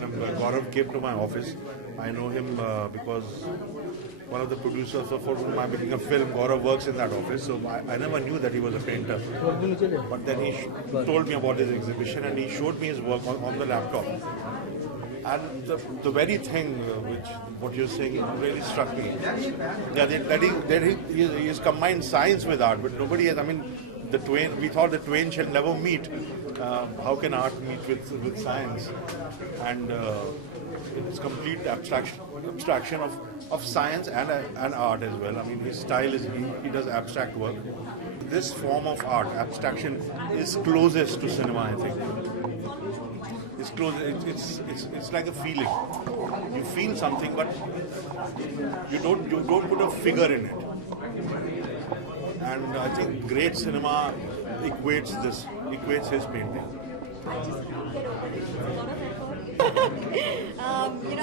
known him. Gaurav came to my office. I know him because one of the producers of For Whom I'm Making a Film, Gaurav works in that office. So I never knew that he was a painter. But then he told me about his exhibition and he showed me his work on the laptop. And the very thing what you're saying really struck me. That he has combined science with art, but nobody has. I mean, we thought the twain shall never meet. How can art meet with science? And it's complete abstraction of science and art as well. I mean, his style is he does abstract work. This form of art, abstraction, is closest to cinema, I think. It's close. It's like a feeling. You feel something, but you don't put a figure in it. And I think great cinema equates his painting.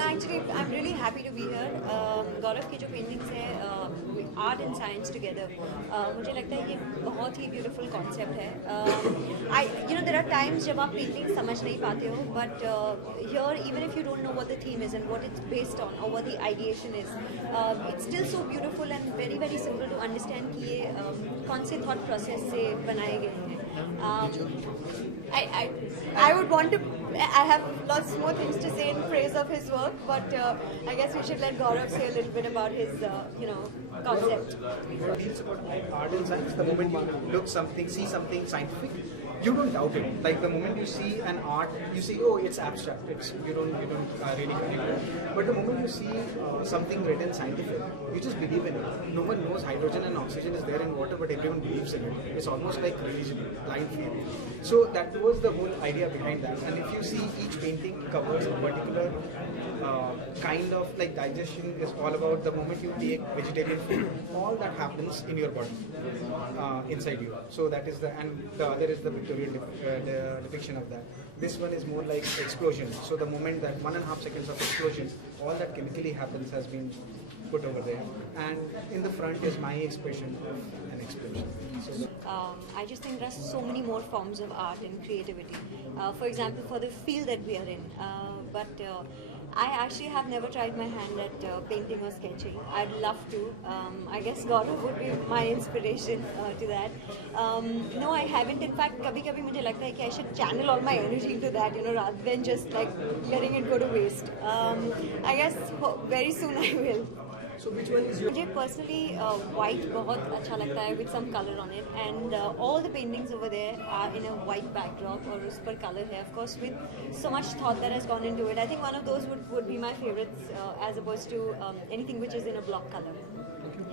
Actually, I'm really happy to be here. गौरव की जो paintings है art and science together, मुझे लगता है ये बहुत ही beautiful concept है. देयर आर टाइम्स जब आप पेंटिंग समझ नहीं पाते हो, but here even if you don't know what the theme is and what it's based on और what the ideation is, it's still so beautiful and very very simple to understand कि ये कौन से thought process से बनाए गए हैं. I would want to. I have lots more things to say in praise of his work, but I guess we should let Gaurav say a little bit about his, concept. It's about art and science. The moment you see something scientific, you don't doubt it. Like the moment you see an art, you say, "Oh, it's abstract." You don't really connect it. But the moment you see something written scientific, you just believe in it. No one knows hydrogen and oxygen is there in water, but everyone believes in it. It's almost like religion, blind faith. So that was the whole idea behind that. And if you see, each painting covers a particular kind of like digestion is all about the moment you take vegetarian food, all that happens in your body, inside you. So that is and the other is the Victorian depiction of that. This one is more like explosion. So the moment that 1.5 seconds of explosion, all that chemically happens has been put over there. And in the front is my expression of an explosion. So I just think there are so many more forms of art and creativity. For example, for the field that we are in. But I actually have never tried my hand at painting or sketching. I'd love to. I guess Gaurav would be my inspiration to that. No, I haven't. In fact, कभी-कभी मुझे लगता है कि I should channel all my energy into that, rather than just like letting it go to waste. I guess very soon I will. So which one is your? मुझे personally white बहुत अच्छा लगता है with some colour on it, and all the paintings over there are in a white backdrop और उस पर colour है, of course with so much thought that has gone into it. I think one of those would be my favourites as opposed to anything which is in a block colour.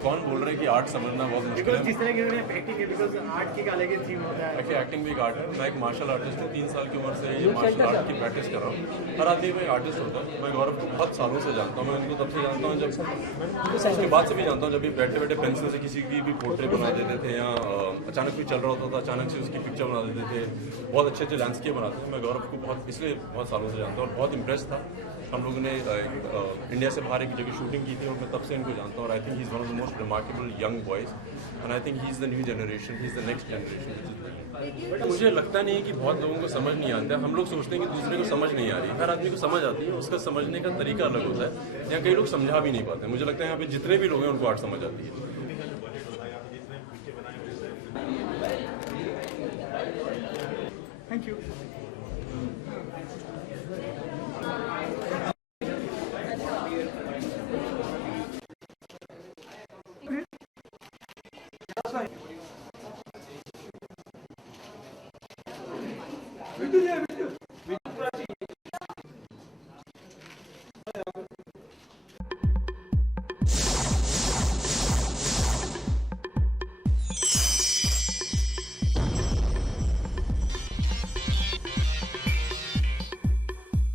कौन बोल रहे हैं कि art समझना बहुत मुश्किल है? जिस तरह की उन्होंने एक्टिंग है, बिकॉज आर्ट की अलग ही थीम होता है. एक्चुअली एक्टिंग भी एक आर्ट है. मैं एक मार्शल आर्टिस्ट हूँ. 3 साल की उम्र से ये मार्शल आर्ट की प्रैक्टिस कर रहा हूँ. हर आदमी में आर्टिस्ट होता है. मैं गौरव को बहुत सालों से जानता हूँ. मैं उनको तब से जानता हूँ जब उसके बाद से भी जानता हूँ जब भी बैठे बैठे पेंसिल से किसी की भी पोर्ट्रेट बना देते थे, या अचानक भी चल रहा होता था अचानक से उसकी पिक्चर बना देते थे. बहुत अच्छे अच्छे लैंडस्केप बनाते थे. मैं गौरव को इसलिए बहुत सालों से जानता हूँ और बहुत इम्प्रेस था. हम लोगों ने इंडिया से बाहर एक जगह शूटिंग की थी और मैं तब से इनको जानता हूँ. और I think he is one of the most remarkable young boys, and I think he is the new generation, he is the next generation. मुझे लगता नहीं है कि बहुत लोगों को समझ नहीं आता. हम लोग सोचते हैं कि दूसरे को समझ नहीं आ रही. हर आदमी को समझ आती है, उसका समझने का तरीका अलग होता है. यहाँ कई लोग समझा भी नहीं पाते. मुझे लगता है यहाँ पे जितने भी लोग हैं उनको आर्ट समझ आती है. Thank you. Bitte,